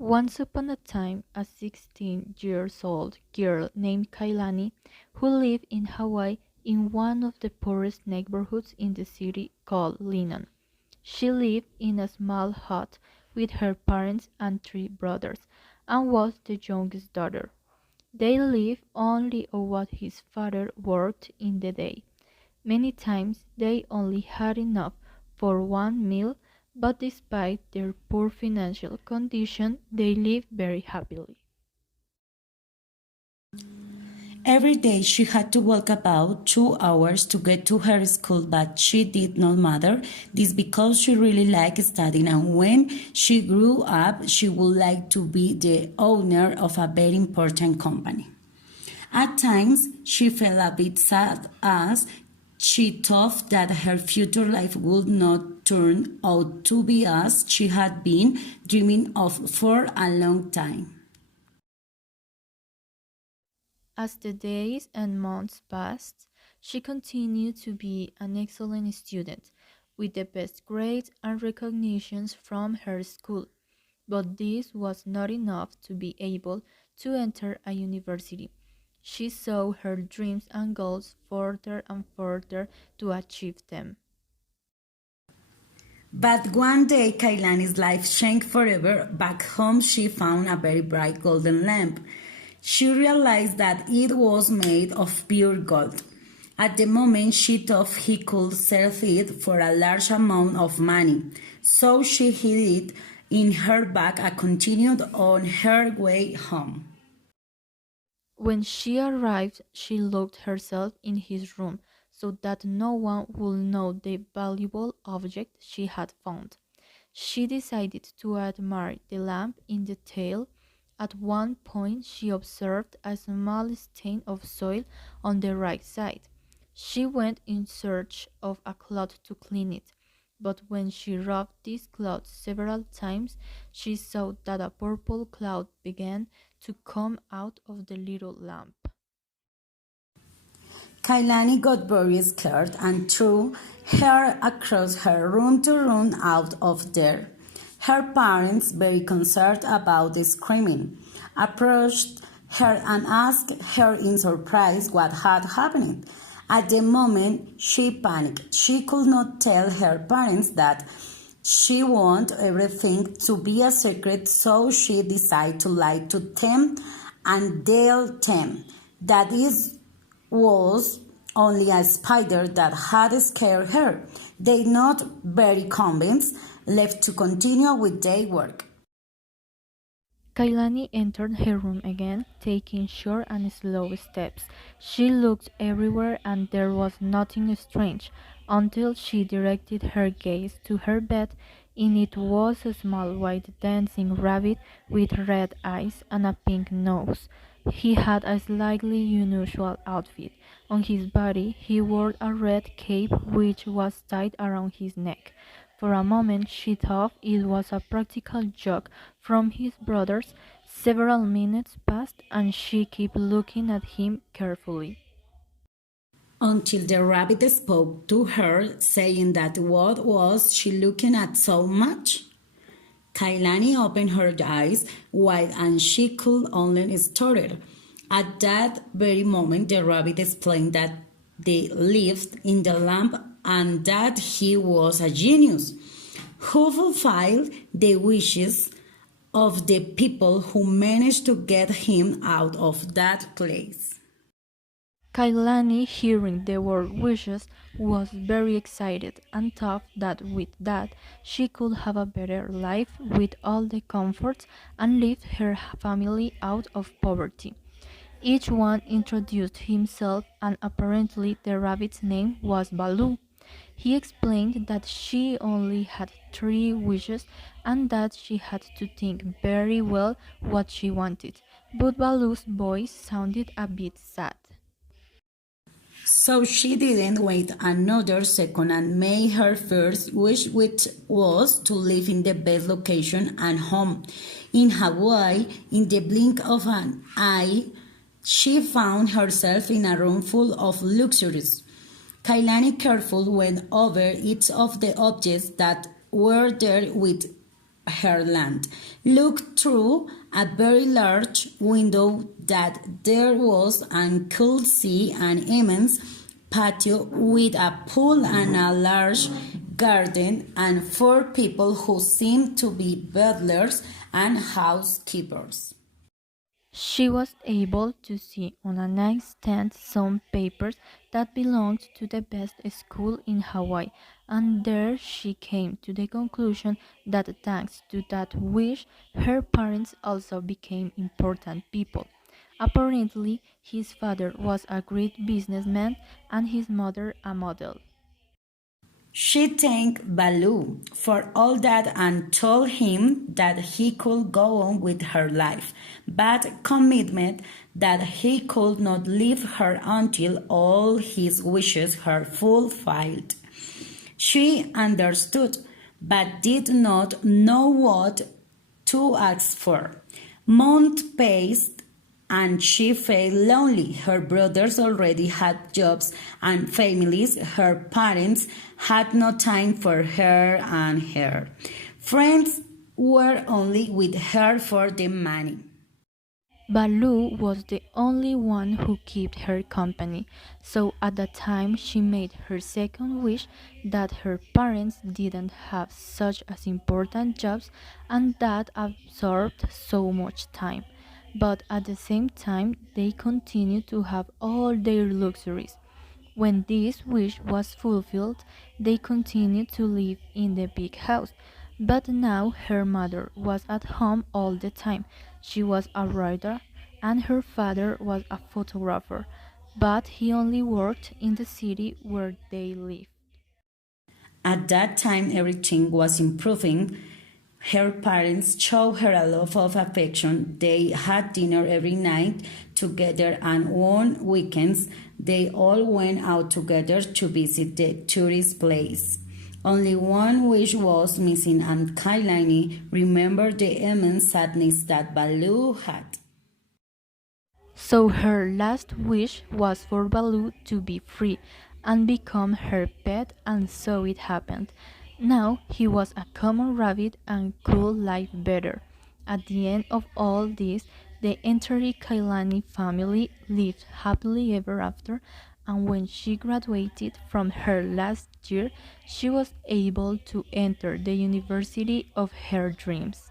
Once upon a time, a 16 years old girl named Kailani, who lived in Hawaii in one of the poorest neighborhoods in the city called Linon. She lived in a small hut with her parents and three brothers, and was the youngest daughter. They lived only on what his father worked in the day. Many times they only had enough for one meal, but despite their poor financial condition, they lived very happily. Every day she had to walk about 2 hours to get to her school, but she did not matter. This because she really liked studying, and when she grew up, she would like to be the owner of a very important company. At times, she felt a bit sad as she thought that her future life would not turn out to be as she had been dreaming of for a long time. As the days and months passed, she continued to be an excellent student, with the best grades and recognitions from her school. But this was not enough to be able to enter a university. She saw her dreams and goals further and further to achieve them. But one day Kailani's life changed forever. Back home, she found a very bright golden lamp. She realized that it was made of pure gold. At the moment, she thought he could sell it for a large amount of money. So she hid it in her bag and continued on her way home. When she arrived, she locked herself in his room so that no one would know the valuable object she had found. She decided to admire the lamp in detail. At one point, she observed a small stain of soil on the right side. She went in search of a cloth to clean it, but when she rubbed this cloth several times, she saw that a purple cloud began to come out of the little lamp. Kailani got very scared and threw her across her room to run out of there. Her parents, very concerned about the screaming, approached her and asked her in surprise what had happened. At the moment, she panicked. She could not tell her parents that she wanted everything to be a secret, so she decided to lie to them and tell them that it was only a spider that had scared her. They, not very convinced, left to continue with their work. Kailani entered her room again, taking short and slow steps. She looked everywhere and there was nothing strange, until she directed her gaze to her bed. In it was a small white dancing rabbit with red eyes and a pink nose. He had a slightly unusual outfit. On his body he wore a red cape which was tied around his neck. For a moment she thought it was a practical joke from his brothers. Several minutes passed and she kept looking at him carefully. Until the rabbit spoke to her, saying that what was she looking at so much? Kailani opened her eyes wide and she could only stare. At that very moment, the rabbit explained that they lived in the lamp and that he was a genius who fulfilled the wishes of the people who managed to get him out of that place. Kailani, hearing the word wishes, was very excited and thought that with that she could have a better life with all the comforts and lift her family out of poverty. Each one introduced himself and apparently the rabbit's name was Baloo. He explained that she only had 3 wishes and that she had to think very well what she wanted, but Baloo's voice sounded a bit sad. So she didn't wait another second and made her first wish, which was to live in the best location and home. In Hawaii, in the blink of an eye, she found herself in a room full of luxuries. Kailani carefully went over each of the objects that were there with her land, looked through a very large window that there was and could see an immense patio with a pool and a large garden and four people who seemed to be butlers and housekeepers. She was able to see on a nightstand some papers that belonged to the best school in Hawaii, and there she came to the conclusion that thanks to that wish, her parents also became important people. Apparently, his father was a great businessman and his mother a model. She thanked Baloo for all that and told him that he could go on with her life, but committed that he could not leave her until all his wishes were fulfilled. She understood, but did not know what to ask for. Months passed, and she felt lonely. Her brothers already had jobs and families. Her parents had no time for her and her. Friends were only with her for the money. Baloo was the only one who kept her company, so at the time she made her second wish that her parents didn't have such as important jobs and that absorbed so much time. But at the same time they continued to have all their luxuries. When this wish was fulfilled, they continued to live in the big house. But now her mother was at home all the time. She was a writer, and her father was a photographer, but he only worked in the city where they lived. At that time, everything was improving. Her parents showed her a lot of affection. They had dinner every night together, and on weekends, they all went out together to visit the tourist place. Only one wish was missing, and Kailani remembered the immense sadness that Baloo had. So her last wish was for Baloo to be free and become her pet, and so it happened. Now he was a common rabbit and could live better. At the end of all this, the entire Kailani family lived happily ever after, and when she graduated from her last year, she was able to enter the university of her dreams.